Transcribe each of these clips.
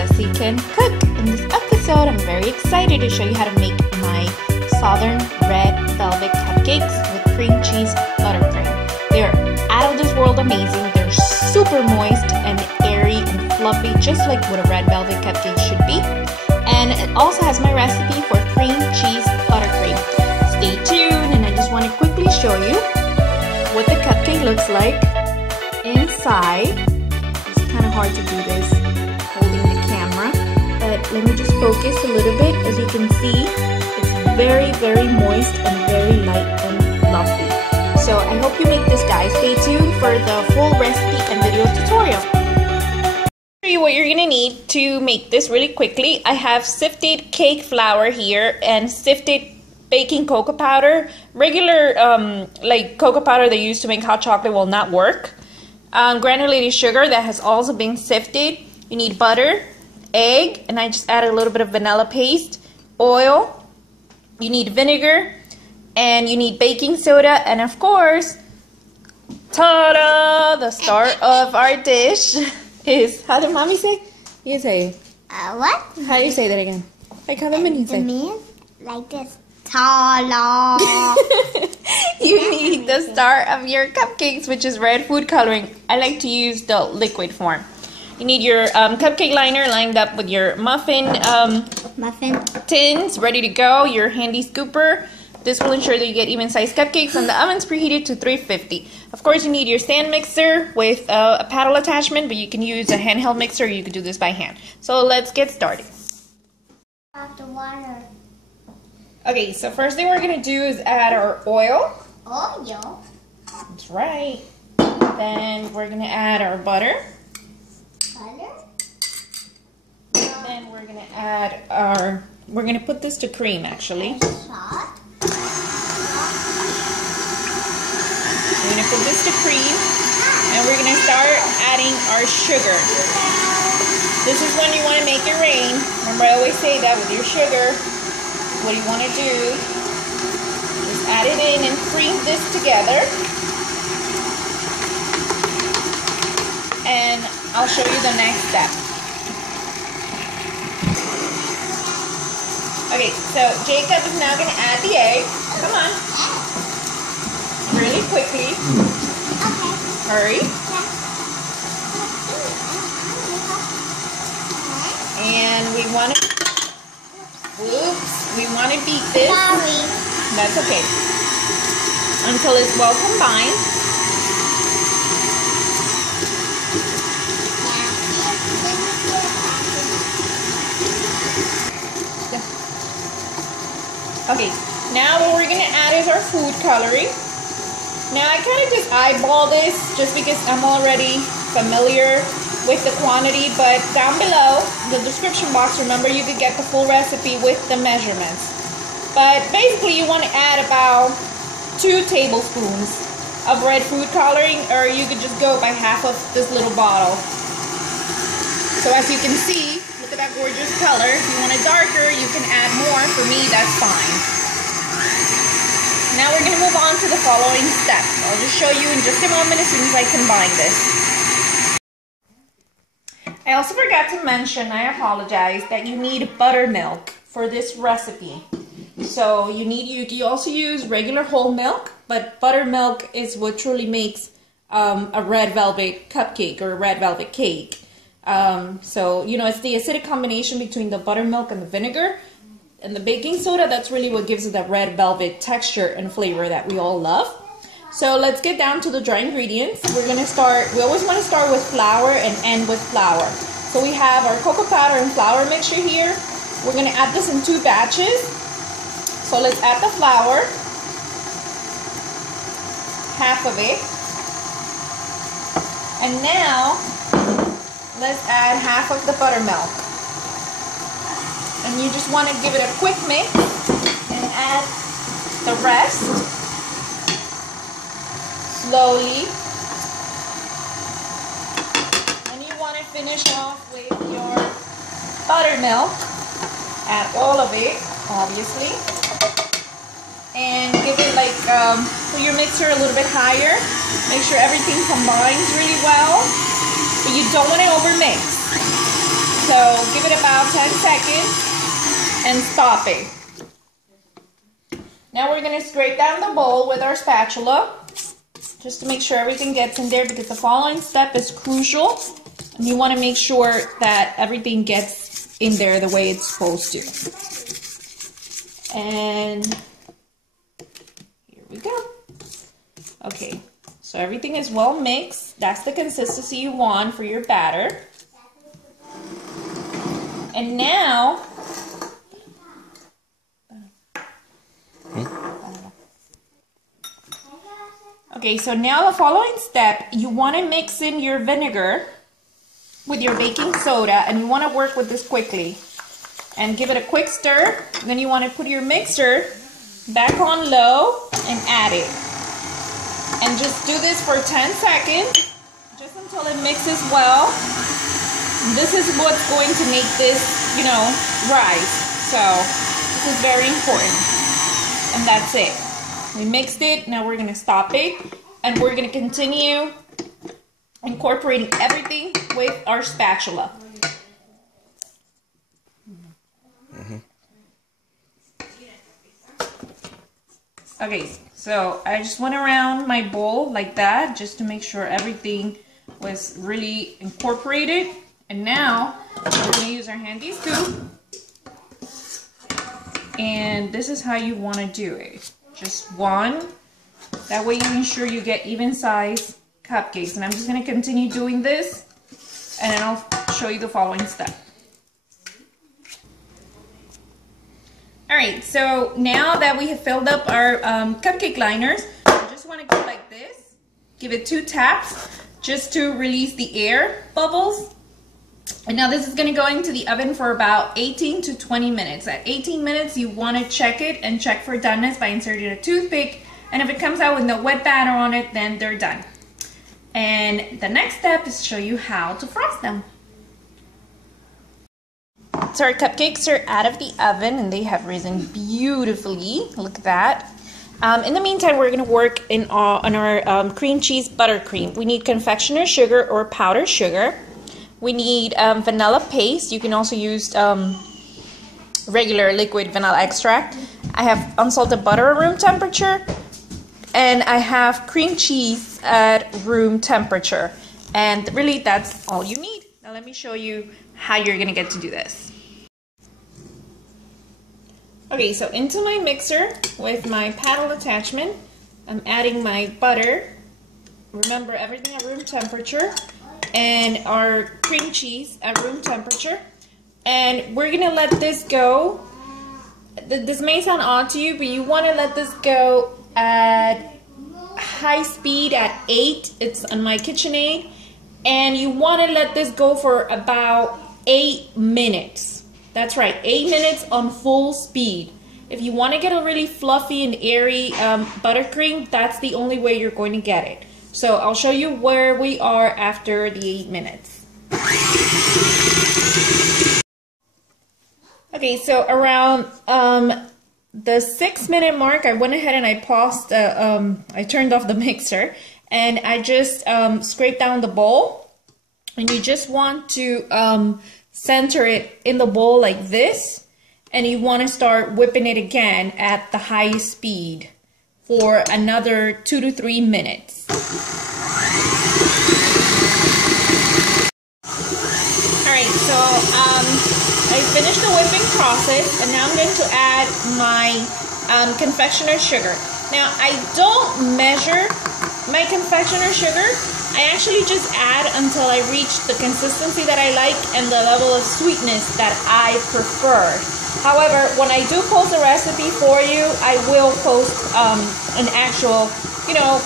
Cesy Can Cook. In this episode, I'm very excited to show you how to make my Southern Red Velvet Cupcakes with cream cheese buttercream. They're out of this world amazing. They're super moist and airy and fluffy, just like what a red velvet cupcake should be. And it also has my recipe for cream cheese buttercream. Stay tuned, and I just want to quickly show you what the cupcake looks like inside. It's kind of hard to do this holding the camera, but let me just focus a little bit. As you can see, it's very, very moist and very light and fluffy. So I hope you make this, guys. Stay tuned for the full recipe and video tutorial. Show you what you're gonna need to make this really quickly. I have sifted cake flour here and sifted baking cocoa powder. Regular like cocoa powder they use to make hot chocolate will not work. Granulated sugar that has also been sifted. You need butter, egg, and I just added a little bit of vanilla paste, oil. You need vinegar, and you need baking soda, and of course, ta-da! The star of our dish is, how did mommy say? You say what? How do you say that again? Like how the minion say? The man like this. Ta-da! You need the star of your cupcakes, which is red food coloring. I like to use the liquid form. You need your cupcake liner lined up with your muffin tins ready to go, your handy scooper. This will ensure that you get even sized cupcakes, and the oven's preheated to 350. Of course, you need your stand mixer with a paddle attachment, but you can use a handheld mixer, or you can do this by hand. So let's get started. The water. Okay, so first thing we're going to do is add our oil. Oil? That's right. Then we're going to add our butter. Butter? Then we're going to add our, we're going to put this to cream actually. Salt? We're going to put this to cream, and we're going to start adding our sugar. This is when you want to make it rain. Remember, I always say that with your sugar. What you want to do is add it in and cream this together. And I'll show you the next step. Okay, so Jacob is now going to add the egg. Come on. Really quickly. Okay. Hurry. And we want to... Oops, we want to beat this. Sorry. That's okay. Until it's well combined. Okay, now what we're going to add is our food coloring. Now I kind of just eyeball this just because I'm already familiar with the quantity, but down below the description box, remember, you could get the full recipe with the measurements. But basically you want to add about 2 tablespoons of red food coloring, or you could just go by half of this little bottle. So as you can see, look at that gorgeous color. If you want it darker, you can add more. For me, that's fine. Now we're going to move on to the following steps. I'll just show you in just a moment as soon as I combine this. I also forgot to mention, I apologize, that you need buttermilk for this recipe. So you also use regular whole milk, but buttermilk is what truly makes a red velvet cupcake or a red velvet cake. So, you know, it's the acidic combination between the buttermilk and the vinegar and the baking soda. That's really what gives it that red velvet texture and flavor that we all love. So let's get down to the dry ingredients. We're going to start, we always want to start with flour and end with flour. So we have our cocoa powder and flour mixture here. We're going to add this in 2 batches. So let's add the flour, half of it. And now let's add half of the buttermilk. And you just want to give it a quick mix and add the rest. Slowly. And you want to finish off with your buttermilk. Add all of it, obviously. And give it like, put your mixer a little bit higher. Make sure everything combines really well. But you don't want to overmix. So give it about 10 seconds and stop it. Now we're going to scrape down the bowl with our spatula just to make sure everything gets in there, because the following step is crucial and you want to make sure that everything gets in there the way it's supposed to. And here we go. Okay, so everything is well mixed. That's the consistency you want for your batter. And now, okay, so now the following step, you want to mix in your vinegar with your baking soda, and you want to work with this quickly and give it a quick stir. Then you want to put your mixer back on low and add it. And just do this for 10 seconds, just until it mixes well. This is what's going to make this, you know, rise. So this is very important. And that's it. We mixed it. Now we're going to stop it. And we're going to continue incorporating everything with our spatula. Okay, so I just went around my bowl like that just to make sure everything was really incorporated. And now we're going to use our handy scoop. And this is how you want to do it. Just one. That way you ensure you get even size cupcakes. And I'm just going to continue doing this, and then I'll show you the following step. Alright, so now that we have filled up our cupcake liners, I just want to go like this. Give it 2 taps just to release the air bubbles. And now this is going to go into the oven for about 18 to 20 minutes. At 18 minutes, you want to check it and check for doneness by inserting a toothpick. And if it comes out with no wet batter on it, then they're done. And the next step is to show you how to frost them. So our cupcakes are out of the oven and they have risen beautifully. Look at that. In the meantime, we're going to work on our cream cheese buttercream. We need confectioner sugar or powdered sugar. We need vanilla paste. You can also use regular liquid vanilla extract. I have unsalted butter at room temperature. And I have cream cheese at room temperature. And really, that's all you need. Now let me show you how you're going to get to do this. Okay, so into my mixer with my paddle attachment, I'm adding my butter. Remember, everything at room temperature. And our cream cheese at room temperature. And we're going to let this go. This may sound odd to you, but you want to let this go at high speed at 8. It's on my KitchenAid. And you want to let this go for about 8 minutes. That's right, 8 minutes on full speed. If you want to get a really fluffy and airy buttercream, that's the only way you're going to get it. So I'll show you where we are after the 8 minutes. Okay, so around the 6 minute mark, I went ahead and I paused, I turned off the mixer, and I just scraped down the bowl. And you just want to center it in the bowl like this, and you want to start whipping it again at the highest speed for another 2 to 3 minutes. Alright, so I finished the whipping process, and now I'm going to add my confectioner sugar. Now, I don't measure my confectioner sugar. I actually just add until I reach the consistency that I like and the level of sweetness that I prefer. However, when I do post a recipe for you, I will post an actual, you know,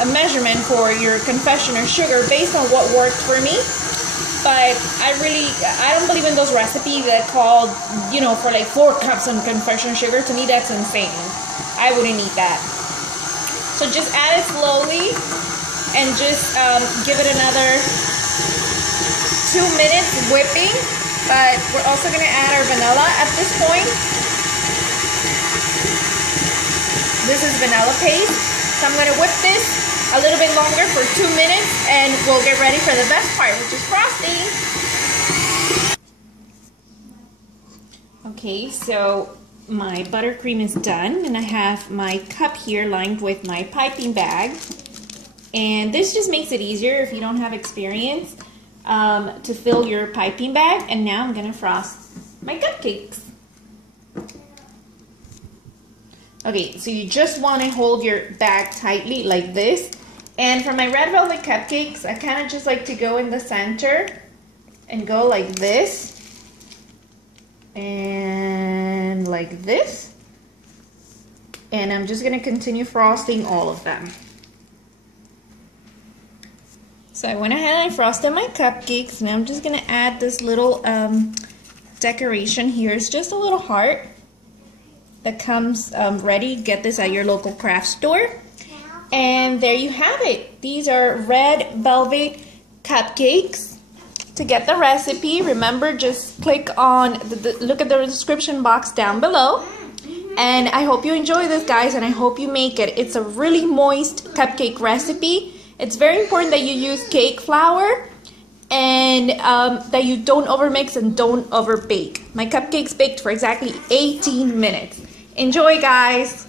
a measurement for your confectioner sugar based on what worked for me. But I don't believe in those recipes that called, you know, for like 4 cups of confectioner sugar. To me, that's insane. I wouldn't eat that. So just add it slowly and just give it another 2 minutes whipping. But we're also going to add our vanilla at this point. This is vanilla paste. So I'm going to whip this a little bit longer for 2 minutes, and we'll get ready for the best part, which is frosting. Okay, so my buttercream is done, and I have my cup here lined with my piping bag. And this just makes it easier if you don't have experience to fill your piping bag. And now I'm gonna frost my cupcakes. Okay, so you just want to hold your bag tightly like this. And for my red velvet cupcakes, I kind of just like to go in the center and go like this. And like this. And I'm just going to continue frosting all of them. So I went ahead and I frosted my cupcakes. Now I'm just going to add this little decoration here. It's just a little heart that comes ready. Get this at your local craft store. And there you have it. These are red velvet cupcakes. To get the recipe, remember, just click on look at the description box down below. And I hope you enjoy this, guys, and I hope you make it. It's a really moist cupcake recipe. It's very important that you use cake flour and that you don't overmix and don't overbake. My cupcakes baked for exactly 18 minutes. Enjoy, guys.